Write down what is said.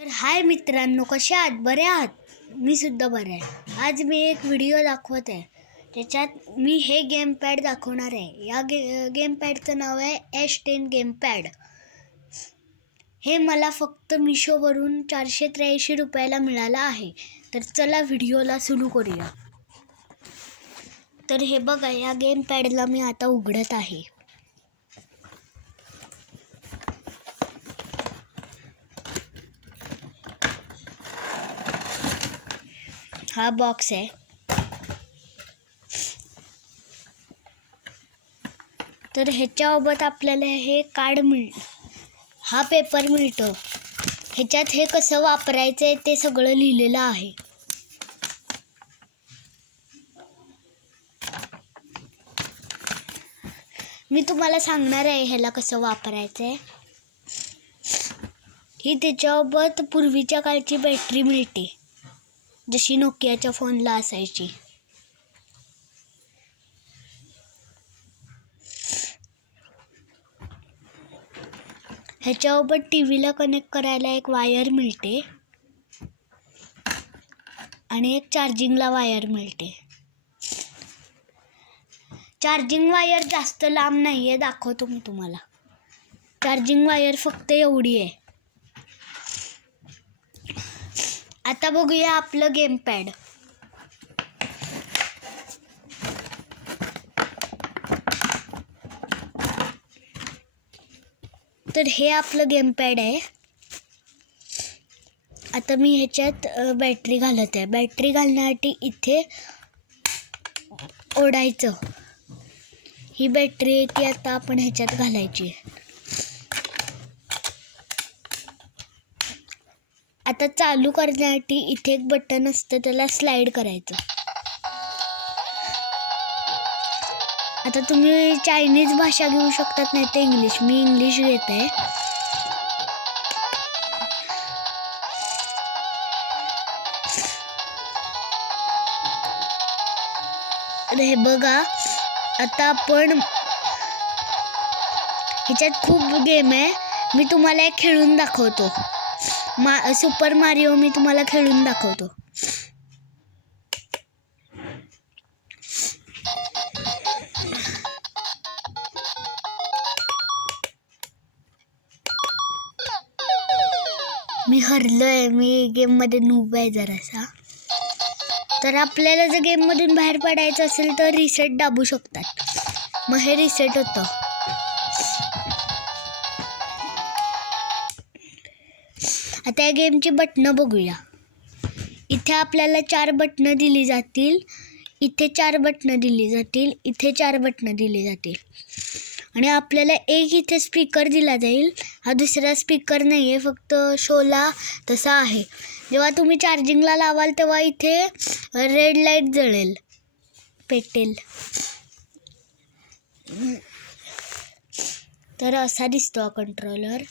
तर हाय मित्रांनो, कसे आहात? बरे आहात? मी सुद्धा बरे आहे. आज मी एक व्हिडिओ दाखवत आहे. त्याच्यात मी हे गेम पॅड दाखवणार आहे. या गेम पॅडचं नाव आहे S10 गेम पॅड. हे मला फक्त मिशोवरून 483 रुपयाला मिळालं आहे. तर चला व्हिडिओला सुरू करूया. तर हे बघा, या गेम पॅडला मी आता उघडत आहे. हा बॉक्स आहे. तर ह्याच्यासोबत आपल्याला हे कार्ड हा पेपर मिळतो. ह्याच्यात हे कसं वापरायचं आहे ते सगळं लिहिलेलं आहे. मी तुम्हाला सांगणार आहे ह्याला कसं वापरायचं आहे. ही त्याच्यासोबत पूर्वीच्या काळची बॅटरी मिळते, जशी नोकियाच्या फोनला असायची. ह्याच्यासोबत टीव्हीला कनेक्ट करायला एक वायर मिळते आणि एक चार्जिंगला वायर मिळते. चार्जिंग वायर जास्त लांब नाही आहे, दाखवतो मी तुम्हाला. चार्जिंग वायर फक्त एवढी आहे. आता बघूया आपलं गेम पॅड. तर हे आपलं गेम पॅड आहे. आता मी ह्याच्यात बॅटरी घालत आहे. बॅटरी घालण्यासाठी इथे ओढायचं. ही बॅटरी आहे ती आता आपण ह्याच्यात घालायची. आता चालू करण्यासाठी इथे एक बटन असतं, त्याला स्लाइड करायचं. आता तुम्ही चायनीज भाषा घेऊ शकतात, नाही तर इंग्लिश. मी इंग्लिश घेत आहे. हे बघा, आता आपण ह्याच्यात खूप गेम आहे. मी तुम्हाला एक खेळून दाखवतो. सुपर मारिओ मी तुम्हाला खेळून दाखवतो. मी हरलोय. मी गेममध्ये नूब आहे जरासा. तर आपल्याला जर गेममधून बाहेर पडायचं असेल तर रिसेट दाबू शकतात. मग हे रिसेट होतं. आता या गेमची बटणं बघूया. इथे आपल्याला 4 बटणं दिली जातील. इथे 4 बटणं दिली जातील. इथे 4 बटणं दिली जातील. आणि आपल्याला एक इथे स्पीकर दिला जाईल. हा दुसरा स्पीकर नाही आहे, फक्त शोला तसा आहे. जेव्हा तुम्ही चार्जिंगला लावाल तेव्हा इथे रेड लाईट जळेल, पेटेल. तर असा दिसतो हा कंट्रोलर.